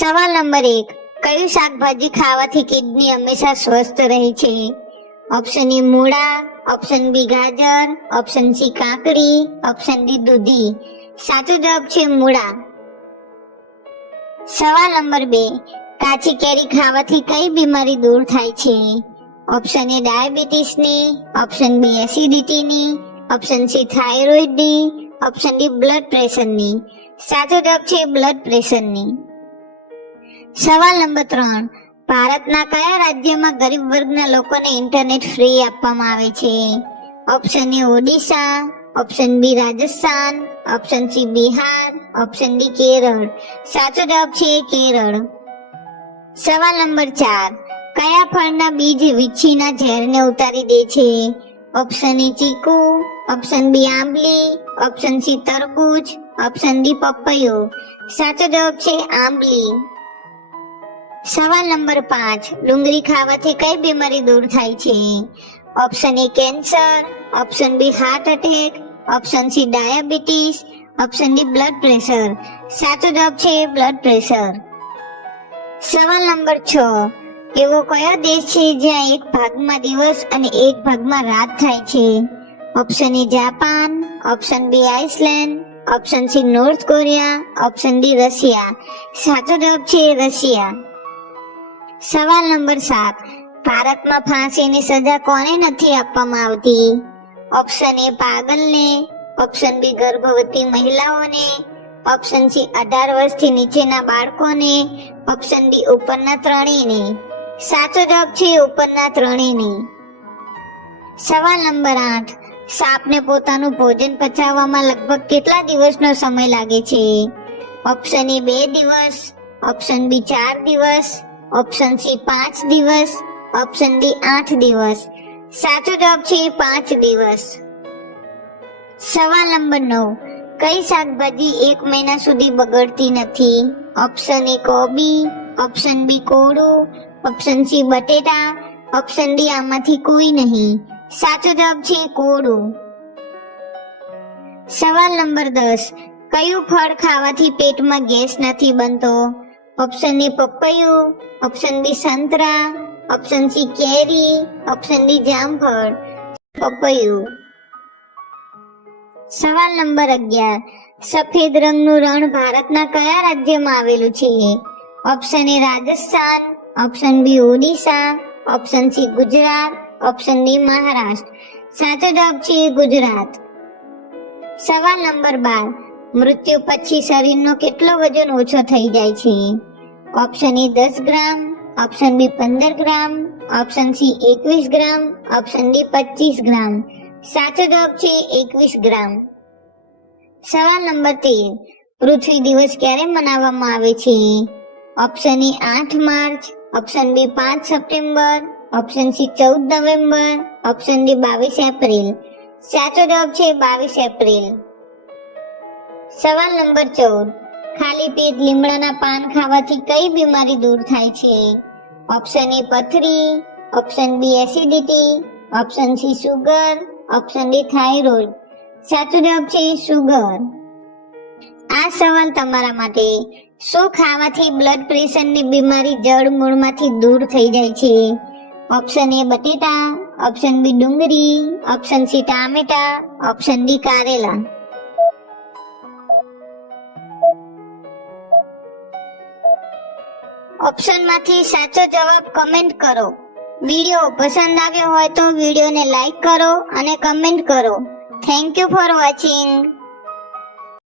સવાલ નંબર એક. કયું શાકભાજી ખાવાથી કિડની હંમેશા સ્વસ્થ રહે છે? ઓપ્શન એ મૂળા ઓપ્શન બી ગાજર ઓપ્શન સી કાકડી ઓપ્શન ડી દૂધી. સાચો જવાબ છે મૂળા. સવાલ નંબર બે. કાચી કેરી ખાવાથી કઈ બીમારી દૂર થાય છે? ઓપ્શન એ ડાયાબિટીસની ઓપ્શન બી એસિડિટીની ઓપ્શન સી થાઇરોઇડની ઓપ્શન ડી બ્લડ પ્રેશરની સાચો જવાબ છે બ્લડ પ્રેશરની સવાલ નંબર ત્રણ. ભારતના કયા રાજ્યમાં ગરીબ વર્ગના લોકોને ઇન્ટરનેટ ફ્રી આપવામાં આવે છે? Option A Odisha option B Rajasthan option C Bihar option D Kerala સાચો જવાબ છે કેરળ સવાલ નંબર ચાર. કયા ફળના બીજ વીછીના ઝેરને ઉતારી દે છે? ઓપ્શન એ ચીકુ. ઓપ્શન બી આંબલી. ઓપ્શન સી તરબૂચ. ઓપ્શન ડી પપૈયો. સાચો જવાબ છે આંબલી. સવાલ નંબર પાંચ. ડુંગળી ખાવાથી કઈ બીમારી દૂર થાય છે? Option A cancer option B heart attack option C diabetes option D blood pressure સાચો જવાબ છે બ્લડ પ્રેશર સવાલ નંબર છ. એવો કયો દેશ છે જ્યાં એક ભાગમાં દિવસ અને એક ભાગમાં રાત થાય છે? Option A Japan option B Iceland option C North Korea option D Russia સાચો જવાબ છે રશિયા સવાલ નંબર સાત. ભારતમાં ફાંસીની સજા કોને નથી આપવામાં આવતી? Option A પાગલને. ઓપ્શન બી ગર્ભવતી મહિલાઓને. ઓપ્શન સી અઢાર વર્ષથી નીચેના બાળકોને. ઓપ્શન ડી ઉપરના ત્રણેયને. સાચો જવાબ છે ઉપરના ત્રણેયને. સવાલ નંબર આઠ. સાપને પોતાનું ભોજન પચાવવામાં લગભગ કેટલા દિવસનો સમય લાગે છે? ઓપ્શન એ બે દિવસ. ઓપ્શન બી ચાર દિવસ. ઓપ્શન સી પાંચ દિવસ. ઓપ્શન ડી આઠ દિવસ. સાચો જવાબ છે પાંચ દિવસ. સવાલ નંબર નવ. કઈ શાકભાજી એક મહિના સુધી બગડતી નથી? ઓપ્શન એ કોબી. ઓપ્શન બી કોળો. ઓપ્શન સી બટેટા. ઓપ્શન ડી આમાંથી કોઈ નહીં. સાચો જવાબ છે કોળું. સવાલ નંબર દસ. કયું ફળ ખાવાથી પેટમાં ગેસ નથી બનતો? ઓપ્શન એ પપૈયું ઓપ્શન બી સંતરા ઓપ્શન સી કેરી ઓપ્શન ડી જામફળ પપૈયું સવાલ નંબર અગિયાર. સફેદ રંગનું રણ ભારતના કયા રાજ્યમાં આવેલું છે? Option A Rajasthan. Option B Odisha. Option C Gujarat. Option D Maharashtra. સાચો જવાબ છે ગુજરાત. સવાલ નંબર બાર. મૃત્યુ પછી શરીરનો કેટલો વજન ઓછો થઈ જાય છે? ઓપ્શન એ દસ ગ્રામ ઓપ્શન બી પંદર ગ્રામ ઓપ્શન સી એકવીસ ગ્રામ ઓપ્શન ડી પચીસ ગ્રામ. સાચો જવાબ છે એકવીસ ગ્રામ. સવાલ નંબર તેર. પૃથ્વી દિવસ ક્યારે મનાવવામાં આવે છે? ઓપ્શન એ આઠ માર્ચ ઓપ્શન બી પાંચ સપ્ટેમ્બર ઓપ્શન સી ચૌદ નવેમ્બર ઓપ્શન ડી બાવીસ એપ્રિલ. સાચો જવાબ છે બાવીસ એપ્રિલ. સવાલ નંબર ચૌદ. ખાલી પેટ લીમડાના પાન ખાવાથી કઈ બીમારી દૂર થાય છે? ઓપ્શન એ પથરી. Option B acidity option C sugar option D thyroid સાચો જવાબ છે સુગર આ સવાલ તમારા માટે. શું ખાવાથી બ્લડ પ્રેશરની બીમારી જળ મૂળમાંથી દૂર થઈ જાય છે? ઓપ્શન એ બટેટા. ઓપ્શન બી ડુંગળી. ઓપ્શન સી ટામેટા. ઓપ્શન ડી કારેલા. ઓપ્શનમાંથી સાચો જવાબ કમેન્ટ કરો. વીડિયો પસંદ આવ્યો હોય તો વિડીયોને લાઈક કરો અને કમેન્ટ કરો. Thank you for watching